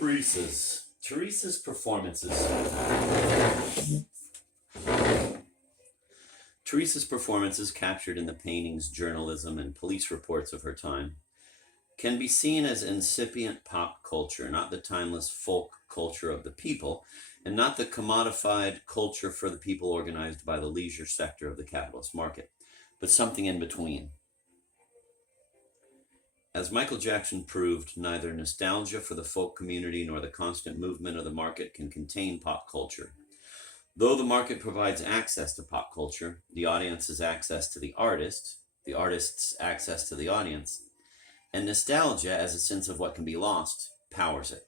Teresa's performances. Teresa's performances, captured in the paintings, journalism, and police reports of her time, can be seen as incipient pop culture, not the timeless folk culture of the people, and not the commodified culture for the people organized by the leisure sector of the capitalist market, but something in between. As Michael Jackson proved, neither nostalgia for the folk community nor the constant movement of the market can contain pop culture. Though the market provides access to pop culture, the audience's access to the artist's access to the audience, and nostalgia as a sense of what can be lost powers it.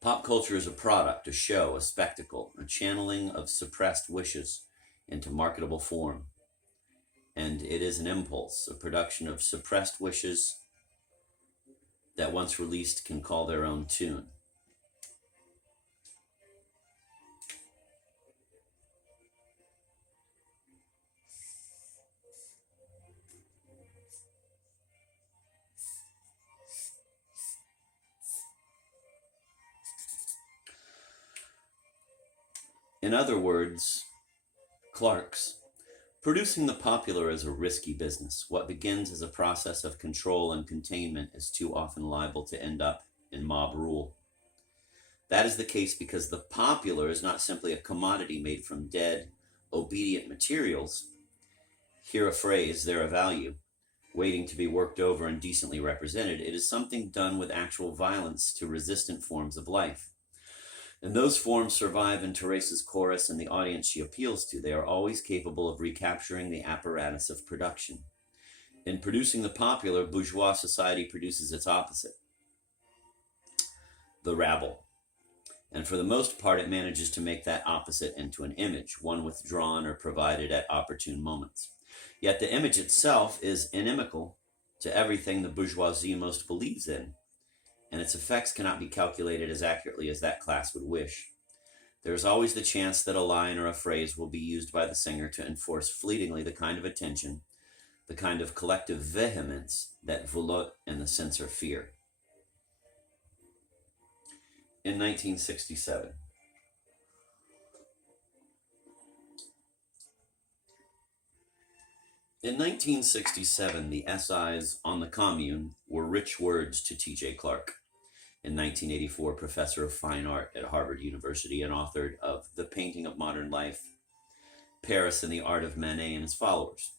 Pop culture is a product, a show, a spectacle, a channeling of suppressed wishes into marketable form. And it is an impulse, a production of suppressed wishes that once released can call their own tune. In other words, Clark's, producing the popular is a risky business. What begins as a process of control and containment is too often liable to end up in mob rule. That is the case because the popular is not simply a commodity made from dead, obedient materials. Here a phrase, there a value, waiting to be worked over and decently represented. It is something done with actual violence to resistant forms of life. And those forms survive in Teresa's chorus and the audience she appeals to. They are always capable of recapturing the apparatus of production. In producing the popular, bourgeois society produces its opposite, the rabble. And for the most part, it manages to make that opposite into an image, one withdrawn or provided at opportune moments. Yet the image itself is inimical to everything the bourgeoisie most believes in, and its effects cannot be calculated as accurately as that class would wish. There is always the chance that a line or a phrase will be used by the singer to enforce fleetingly the kind of attention, the kind of collective vehemence that Voulotte and the censor fear. In 1967, the essays on the Commune were rich words to T.J. Clark. In 1984, professor of fine art at Harvard University and author of The Painting of Modern Life, Paris and the Art of Manet and His Followers.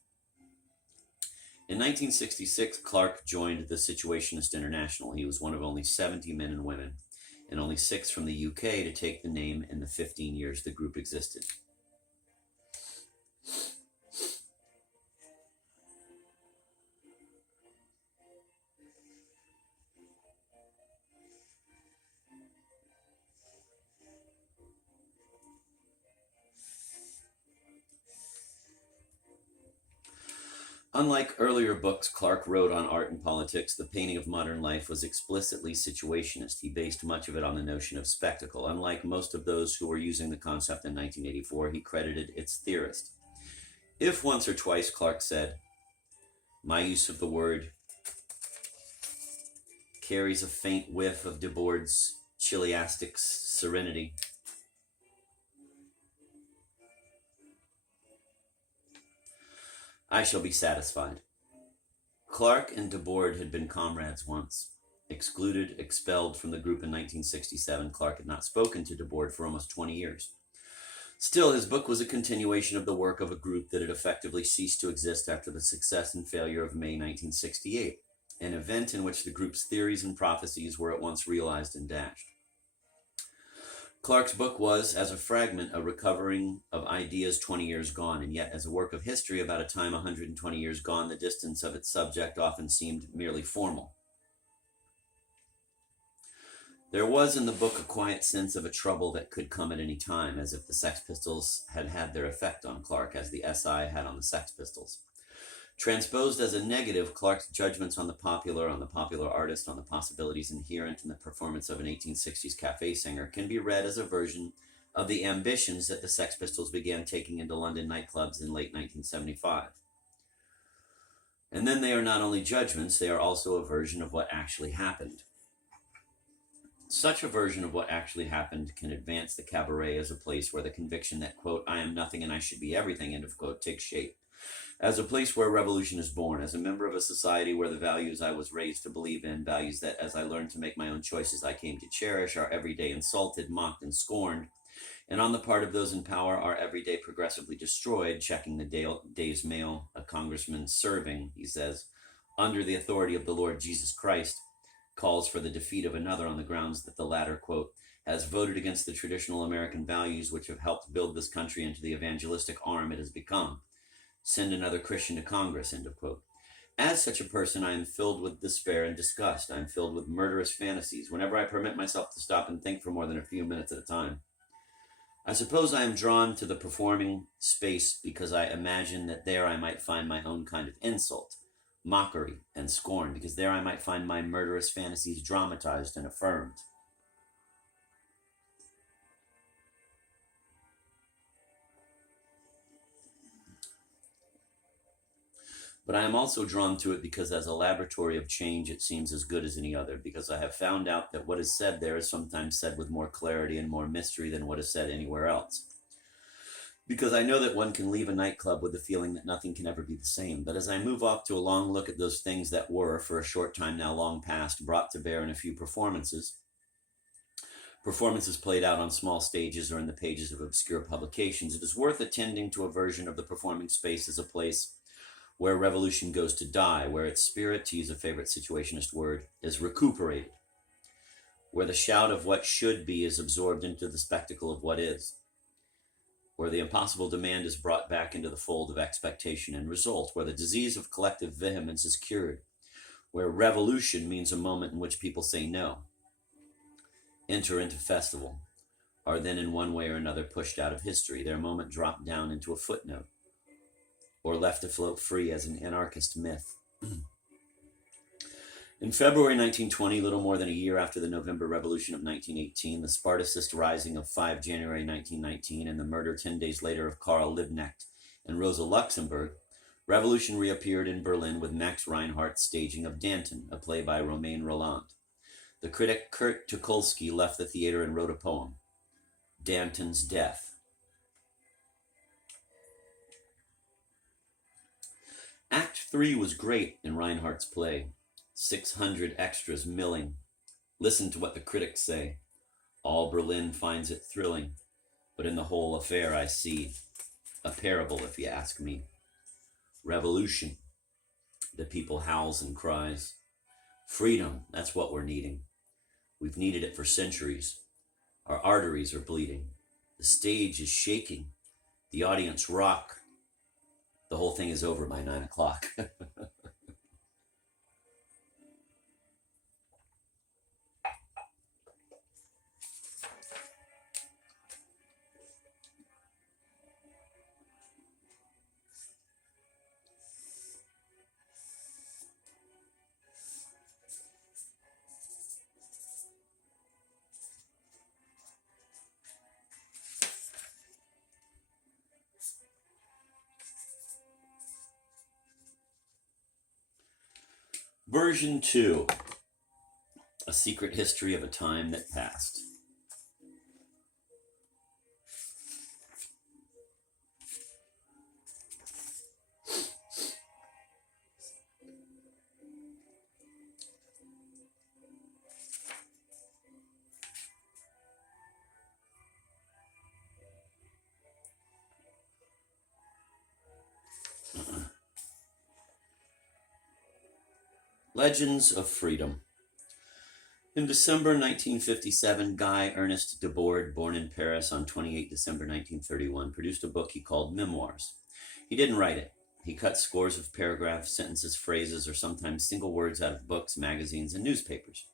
In 1966, Clark joined the Situationist International. He was one of only 70 men and women, and only 6 from the UK to take the name in the 15 years the group existed. Unlike earlier books Clark wrote on art and politics, The Painting of Modern Life was explicitly situationist. He based much of it on the notion of spectacle. Unlike most of those who were using the concept in 1984, he credited its theorist. If once or twice Clark said, "My use of the word carries a faint whiff of Debord's chiliastic serenity," I shall be satisfied. Clark and Debord had been comrades once. Excluded, expelled from the group in 1967, Clark had not spoken to Debord for almost 20 years. Still, his book was a continuation of the work of a group that had effectively ceased to exist after the success and failure of May 1968, an event in which the group's theories and prophecies were at once realized and dashed. Clark's book was, as a fragment, a recovering of ideas 20 years gone, and yet as a work of history about a time 120 years gone, the distance of its subject often seemed merely formal. There was in the book a quiet sense of a trouble that could come at any time, as if the Sex Pistols had had their effect on Clark, as the SI had on the Sex Pistols. Transposed as a negative, Clark's judgments on the popular artist, on the possibilities inherent in the performance of an 1860s cafe singer, can be read as a version of the ambitions that the Sex Pistols began taking into London nightclubs in late 1975. And then they are not only judgments, they are also a version of what actually happened. Such a version of what actually happened can advance the cabaret as a place where the conviction that, quote, I am nothing and I should be everything, end of quote, takes shape. As a place where revolution is born, as a member of a society where the values I was raised to believe in, values that as I learned to make my own choices I came to cherish, are every day insulted, mocked, and scorned, and on the part of those in power are every day progressively destroyed, checking the day's mail, a congressman serving, he says, under the authority of the Lord Jesus Christ, calls for the defeat of another on the grounds that the latter, quote, has voted against the traditional American values which have helped build this country into the evangelistic arm it has become. Send another Christian to Congress, end of quote. As such a person, I am filled with despair and disgust. I am filled with murderous fantasies whenever I permit myself to stop and think for more than a few minutes at a time. I suppose I am drawn to the performing space because I imagine that there I might find my own kind of insult, mockery, and scorn, because there I might find my murderous fantasies dramatized and affirmed. But I am also drawn to it because as a laboratory of change, it seems as good as any other, because I have found out that what is said there is sometimes said with more clarity and more mystery than what is said anywhere else. Because I know that one can leave a nightclub with the feeling that nothing can ever be the same. But as I move off to a long look at those things that were, for a short time now long past, brought to bear in a few performances played out on small stages or in the pages of obscure publications, it is worth attending to a version of the performing space as a place where revolution goes to die, where its spirit, to use a favorite situationist word, is recuperated, where the shout of what should be is absorbed into the spectacle of what is, where the impossible demand is brought back into the fold of expectation and result, where the disease of collective vehemence is cured, where revolution means a moment in which people say no, enter into festival, are then in one way or another pushed out of history, their moment dropped down into a footnote, or left to float free as an anarchist myth. In February 1920, little more than a year after the November Revolution of 1918, the Spartacist rising of 5 January 1919, and the murder 10 days later of Karl Liebknecht and Rosa Luxemburg, revolution reappeared in Berlin with Max Reinhardt's staging of Danton, a play by Romain Rolland. The critic Kurt Tucholsky left the theater and wrote a poem, Danton's Death. Act 3 was great in Reinhardt's play. 600 extras milling. Listen to what the critics say. All Berlin finds it thrilling, but in the whole affair I see a parable, if you ask me. Revolution, the people howls and cries. Freedom, that's what we're needing. We've needed it for centuries. Our arteries are bleeding. The stage is shaking. The audience rock. The whole thing is over by 9 o'clock. Version 2, A Secret History of a Time That Passed. Legends of Freedom. In December 1957, Guy Ernest Debord, born in Paris on 28 December 1931, produced a book he called Memoirs. He didn't write it. He cut scores of paragraphs, sentences, phrases, or sometimes single words out of books, magazines, and newspapers.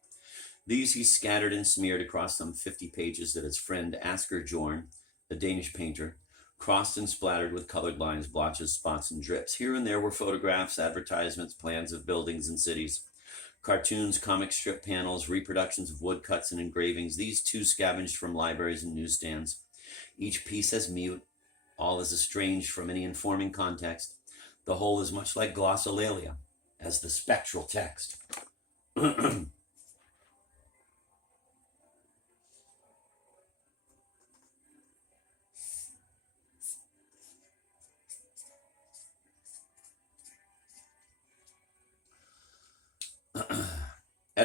These he scattered and smeared across some 50 pages that his friend Asger Jorn, a Danish painter, crossed and splattered with colored lines, blotches, spots, and drips. Here and there were photographs, advertisements, plans of buildings and cities, cartoons, comic strip panels, reproductions of woodcuts and engravings. These too scavenged from libraries and newsstands. Each piece as mute, all as estranged from any informing context. The whole is much like glossolalia, as the spectral text.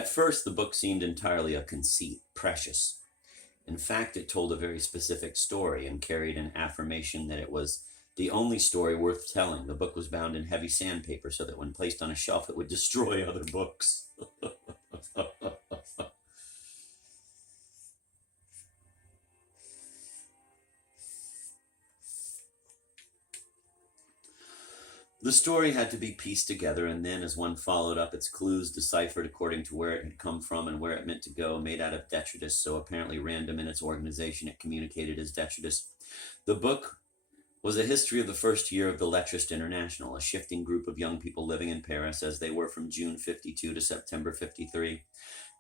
At first, the book seemed entirely a conceit, precious. In fact, it told a very specific story and carried an affirmation that it was the only story worth telling. The book was bound in heavy sandpaper so that when placed on a shelf, it would destroy other books. The story had to be pieced together, and then, as one followed up its clues, deciphered according to where it had come from and where it meant to go, made out of detritus, so apparently random in its organization, it communicated as detritus. The book was a history of the first year of the Lettrist International, a shifting group of young people living in Paris as they were from June 52 to September 53.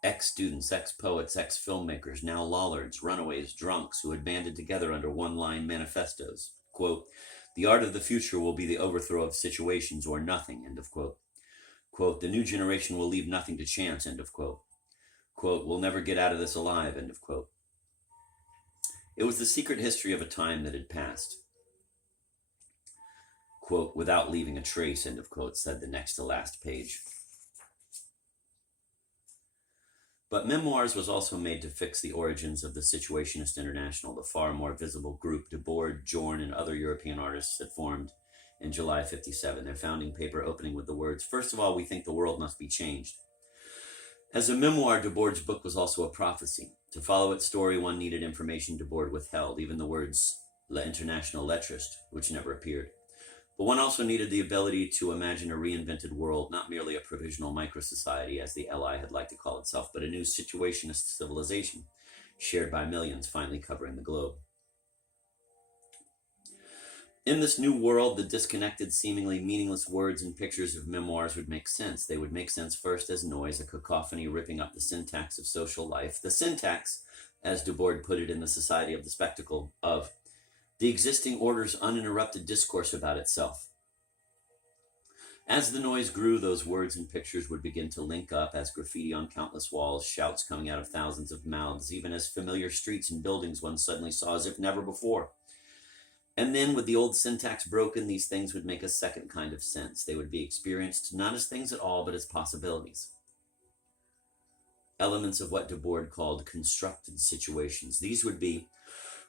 Ex-students, ex-poets, ex-filmmakers, now lollards, runaways, drunks, who had banded together under one-line manifestos. Quote, "The art of the future will be the overthrow of situations or nothing," end of quote. Quote, "The new generation will leave nothing to chance," end of quote. Quote, "We'll never get out of this alive," end of quote. It was the secret history of a time that had passed. Quote, "Without leaving a trace," end of quote, said the next to last page. But Memoirs was also made to fix the origins of the Situationist International, the far more visible group Debord, Jorn, and other European artists had formed in July 57, their founding paper opening with the words, "First of all, we think the world must be changed." As a memoir, Debord's book was also a prophecy. To follow its story, one needed information Debord withheld, even the words L'International Lettrist, which never appeared. But one also needed the ability to imagine a reinvented world, not merely a provisional micro-society, as the LI had liked to call itself, but a new situationist civilization, shared by millions, finally covering the globe. In this new world, the disconnected, seemingly meaningless words and pictures of memoirs would make sense. They would make sense first as noise, a cacophony ripping up the syntax of social life. The syntax, as Debord put it in The Society of the Spectacle, of the existing order's uninterrupted discourse about itself. As the noise grew, those words and pictures would begin to link up as graffiti on countless walls, shouts coming out of thousands of mouths, even as familiar streets and buildings one suddenly saw as if never before. And then, with the old syntax broken, these things would make a second kind of sense. They would be experienced not as things at all, but as possibilities. Elements of what Debord called constructed situations. These would be,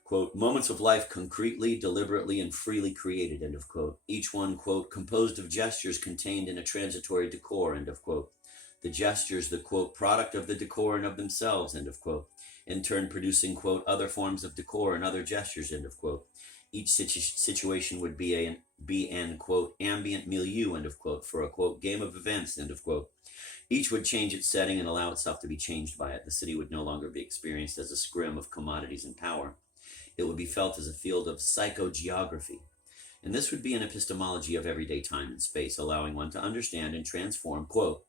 quote, "moments of life concretely, deliberately, and freely created," end of quote. Each one, quote, "composed of gestures contained in a transitory decor," end of quote. The gestures, the, quote, "product of the decor and of themselves," end of quote. In turn producing, quote, "other forms of decor and other gestures," end of quote. Each situation would be an, quote, "ambient milieu," end of quote, for a, quote, "game of events," end of quote. Each would change its setting and allow itself to be changed by it. The city would no longer be experienced as a scrim of commodities and power. It would be felt as a field of psychogeography. And this would be an epistemology of everyday time and space, allowing one to understand and transform, quote,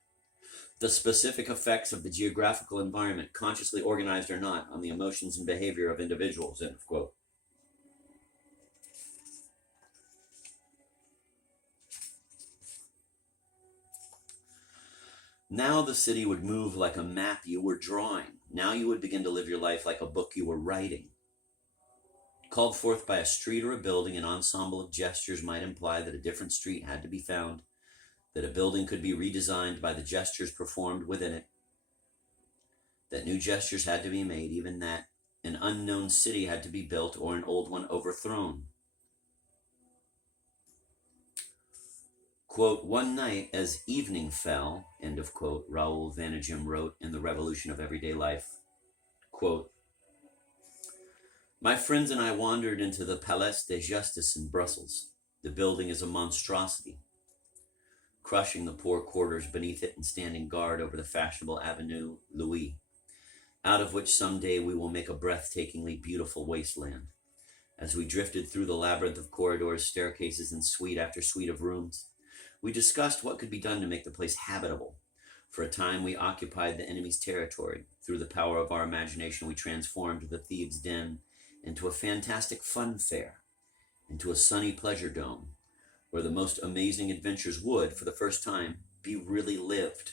"the specific effects of the geographical environment, consciously organized or not, on the emotions and behavior of individuals," end of quote. Now the city would move like a map you were drawing. Now you would begin to live your life like a book you were writing. Called forth by a street or a building, an ensemble of gestures might imply that a different street had to be found, that a building could be redesigned by the gestures performed within it, that new gestures had to be made, even that an unknown city had to be built or an old one overthrown. Quote, "One night as evening fell," end of quote, Raoul Vaneigem wrote in The Revolution of Everyday Life, quote, "My friends and I wandered into the Palais de Justice in Brussels. The building is a monstrosity, crushing the poor quarters beneath it and standing guard over the fashionable Avenue Louis, out of which someday we will make a breathtakingly beautiful wasteland. As we drifted through the labyrinth of corridors, staircases, and suite after suite of rooms, we discussed what could be done to make the place habitable. For a time, we occupied the enemy's territory. Through the power of our imagination, we transformed the thieves' den into a fantastic fun fair, into a sunny pleasure dome, where the most amazing adventures would, for the first time, be really lived."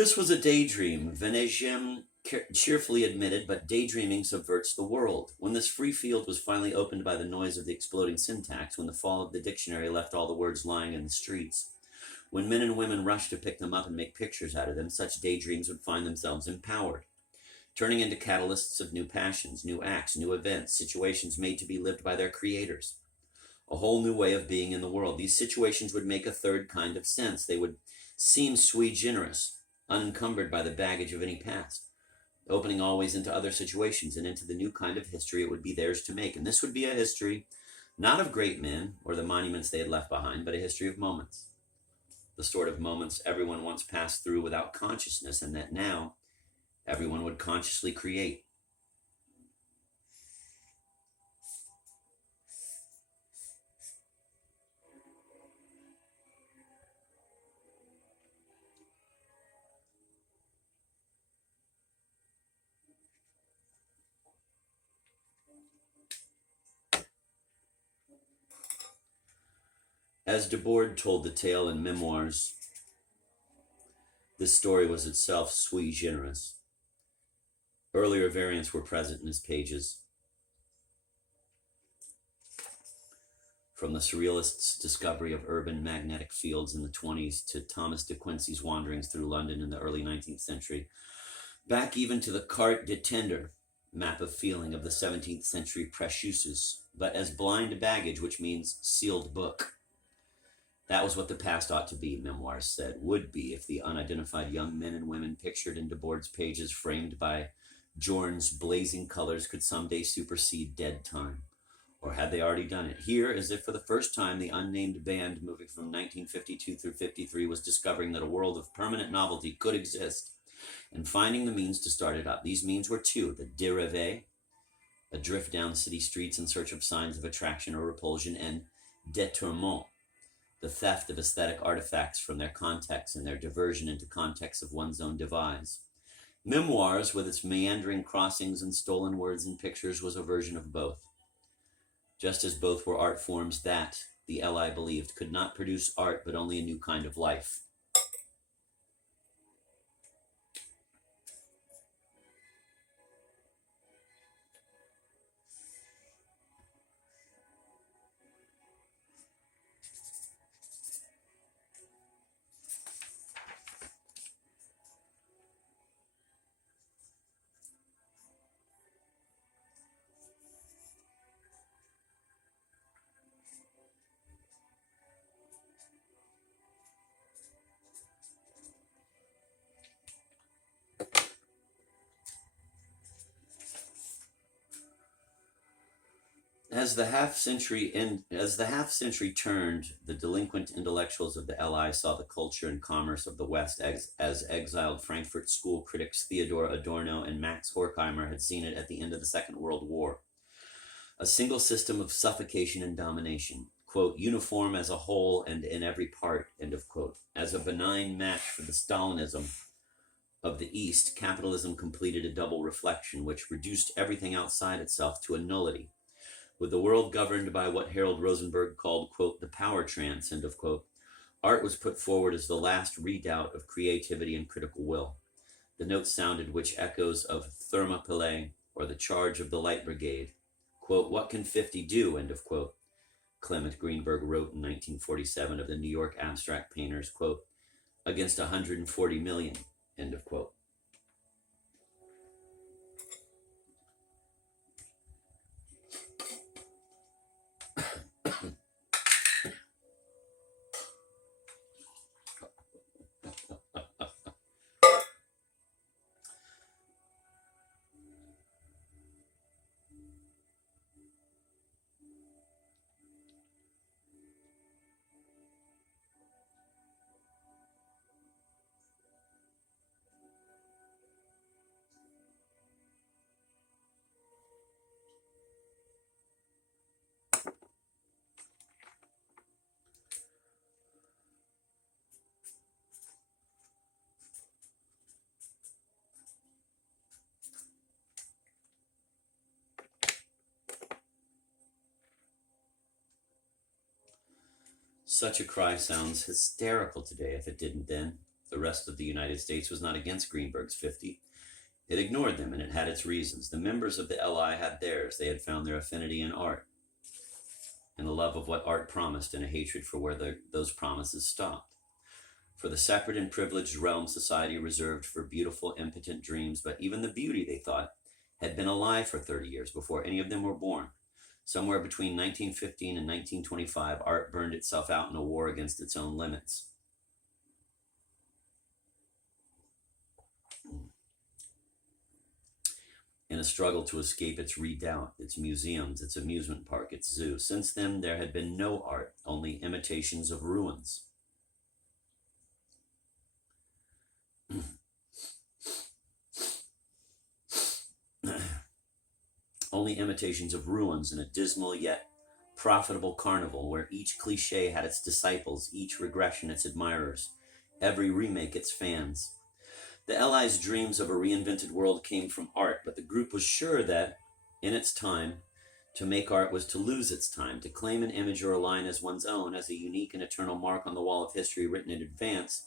This was a daydream, Venetian cheerfully admitted, but daydreaming subverts the world. When this free field was finally opened by the noise of the exploding syntax, when the fall of the dictionary left all the words lying in the streets, when men and women rushed to pick them up and make pictures out of them, such daydreams would find themselves empowered, turning into catalysts of new passions, new acts, new events, situations made to be lived by their creators. A whole new way of being in the world. These situations would make a third kind of sense. They would seem sui generis, unencumbered by the baggage of any past, opening always into other situations and into the new kind of history it would be theirs to make. And this would be a history not of great men or the monuments they had left behind, but a history of moments. The sort of moments everyone once passed through without consciousness, and that now everyone would consciously create. As Debord told the tale in Memoirs, this story was itself sui generis. Earlier variants were present in his pages, from the Surrealists' discovery of urban magnetic fields in the 20s to Thomas de Quincey's wanderings through London in the early 19th century, back even to the carte de tender map of feeling of the 17th century Précieuses, but as blind baggage, which means sealed book. That was what the past ought to be, Memoirs said, would be if the unidentified young men and women pictured in Debord's pages framed by Jorn's blazing colors could someday supersede dead time. Or had they already done it? Here, as if for the first time, the unnamed band moving from 1952 through 53 was discovering that a world of permanent novelty could exist and finding the means to start it up. These means were two: the dérivé, a drift down city streets in search of signs of attraction or repulsion, and détournement, the theft of aesthetic artifacts from their context and their diversion into contexts of one's own devise. Memoirs, with its meandering crossings and stolen words and pictures, was a version of both. Just as both were art forms that, the LI believed, could not produce art but only a new kind of life. As the half century turned, the delinquent intellectuals of the LI saw the culture and commerce of the West as exiled Frankfurt School critics Theodor Adorno and Max Horkheimer had seen it at the end of the Second World War. A single system of suffocation and domination, quote, uniform as a whole and in every part, end of quote. As a benign match for the Stalinism of the East, capitalism completed a double reflection, which reduced everything outside itself to a nullity. With the world governed by what Harold Rosenberg called, quote, the power trance, end of quote, art was put forward as the last redoubt of creativity and critical will. The note sounded which echoes of Thermopylae or the charge of the Light Brigade. Quote, what can 50 do, end of quote. Clement Greenberg wrote in 1947 of the New York abstract painters, quote, against 140 million, end of quote. Such a cry sounds hysterical today if it didn't then. The rest of the United States was not against Greenberg's 50. It ignored them, and it had its reasons. The members of the LI had theirs. They had found their affinity in art, and the love of what art promised, and a hatred for where those promises stopped. For the separate and privileged realm society reserved for beautiful, impotent dreams, but even the beauty, they thought, had been alive for 30 years before any of them were born. Somewhere between 1915 and 1925, art burned itself out in a war against its own limits. In a struggle to escape its redoubt, its museums, its amusement park, its zoo. Since then, there had been no art, only imitations of ruins. Only imitations of ruins in a dismal yet profitable carnival where each cliche had its disciples, each regression its admirers, every remake its fans. The LI's dreams of a reinvented world came from art, but the group was sure that, in its time, to make art was to lose its time. To claim an image or a line as one's own, as a unique and eternal mark on the wall of history written in advance,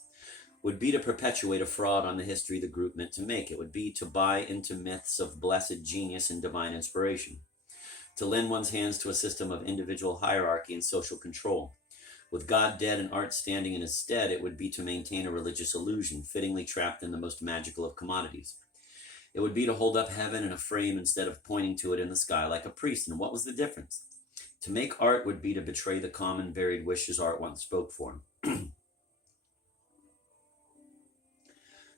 would be to perpetuate a fraud on the history the group meant to make. It would be to buy into myths of blessed genius and divine inspiration, to lend one's hands to a system of individual hierarchy and social control. With God dead and art standing in his stead, it would be to maintain a religious illusion, fittingly trapped in the most magical of commodities. It would be to hold up heaven in a frame instead of pointing to it in the sky like a priest. And what was the difference? To make art would be to betray the common, varied wishes art once spoke for.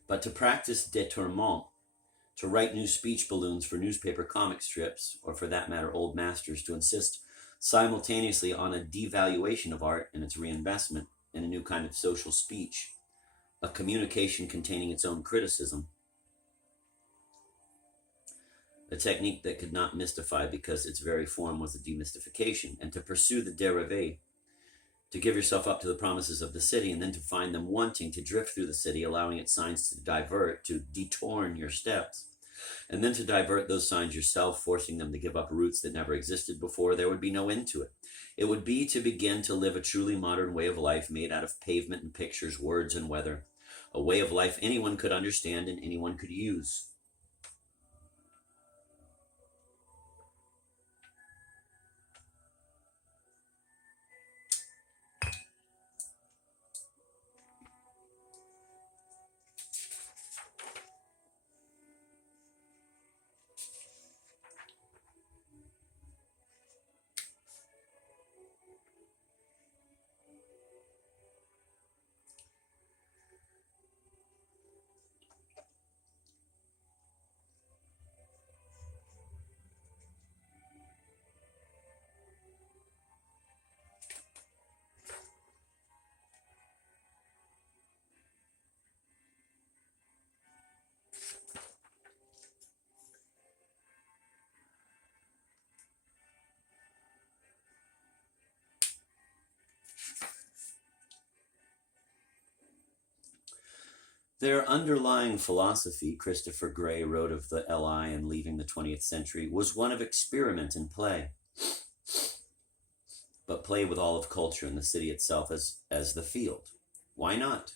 But to practice détournement, to write new speech balloons for newspaper comic strips, or for that matter, old masters, to insist simultaneously on a devaluation of art and its reinvestment in a new kind of social speech, a communication containing its own criticism, a technique that could not mystify because its very form was a demystification, and to pursue the dérivé, to give yourself up to the promises of the city, and then to find them wanting to drift through the city, allowing its signs to divert, to detorn your steps, and then to divert those signs yourself, forcing them to give up routes that never existed before. There would be no end to it. It would be to begin to live a truly modern way of life made out of pavement and pictures, words and weather, a way of life anyone could understand and anyone could use. Their underlying philosophy, Christopher Gray wrote of the LI and leaving the 20th century, was one of experiment and play, but play with all of culture and the city itself as the field. Why not?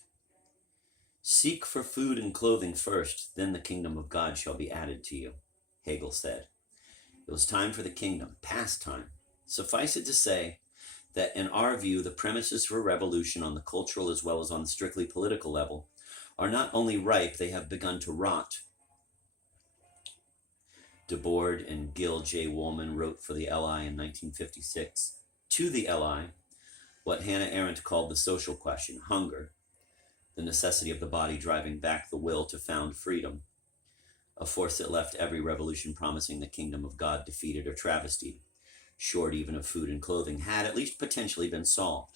Seek for food and clothing first, then the kingdom of God shall be added to you, Hegel said. It was time for the kingdom, past time. Suffice it to say that in our view, the premises for revolution on the cultural as well as on the strictly political level are not only ripe, they have begun to rot. Debord and Gil J. Woolman wrote for the LI in 1956, to the LI, what Hannah Arendt called the social question, hunger, the necessity of the body driving back the will to found freedom, a force that left every revolution promising the kingdom of God defeated or travestied, short even of food and clothing, had at least potentially been solved.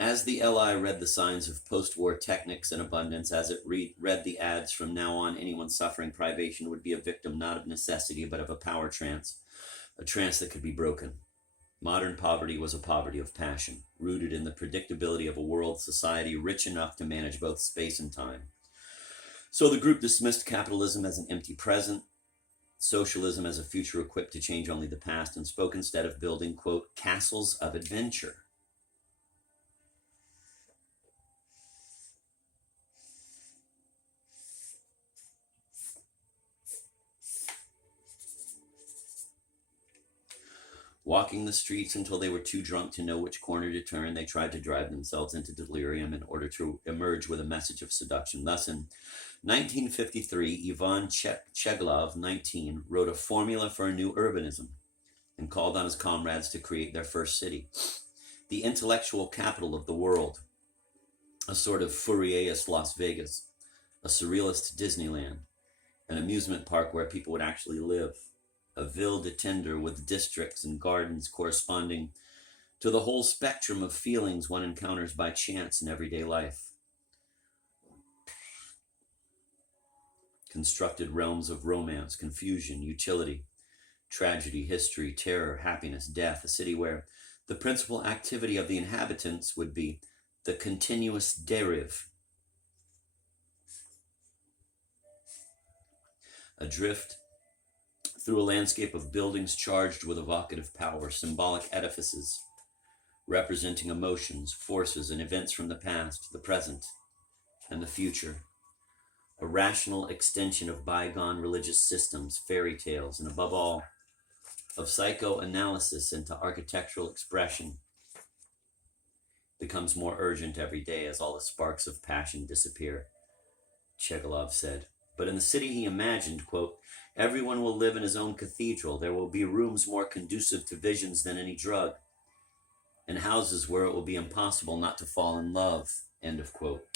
As the LI read the signs of post-war technics and abundance, as it read the ads, from now on anyone suffering privation would be a victim not of necessity but of a power trance, a trance that could be broken. Modern poverty was a poverty of passion, rooted in the predictability of a world society rich enough to manage both space and time. So the group dismissed capitalism as an empty present, socialism as a future equipped to change only the past, and spoke instead of building, quote, castles of adventure. Walking the streets until they were too drunk to know which corner to turn, they tried to drive themselves into delirium in order to emerge with a message of seduction. Thus, in 1953, Ivan Cheglov, 19, wrote a formula for a new urbanism and called on his comrades to create their first city, the intellectual capital of the world, a sort of Fourierist Las Vegas, a surrealist Disneyland, an amusement park where people would actually live, a ville de tendre with districts and gardens corresponding to the whole spectrum of feelings one encounters by chance in everyday life. Constructed realms of romance, confusion, utility, tragedy, history, terror, happiness, death, a city where the principal activity of the inhabitants would be the continuous derive, adrift through a landscape of buildings charged with evocative power, symbolic edifices representing emotions, forces, and events from the past, the present, and the future. A rational extension of bygone religious systems, fairy tales, and above all, of psychoanalysis into architectural expression becomes more urgent every day as all the sparks of passion disappear, Cheglov said. But in the city he imagined, quote, everyone will live in his own cathedral. There will be rooms more conducive to visions than any drug, and houses where it will be impossible not to fall in love, end of quote.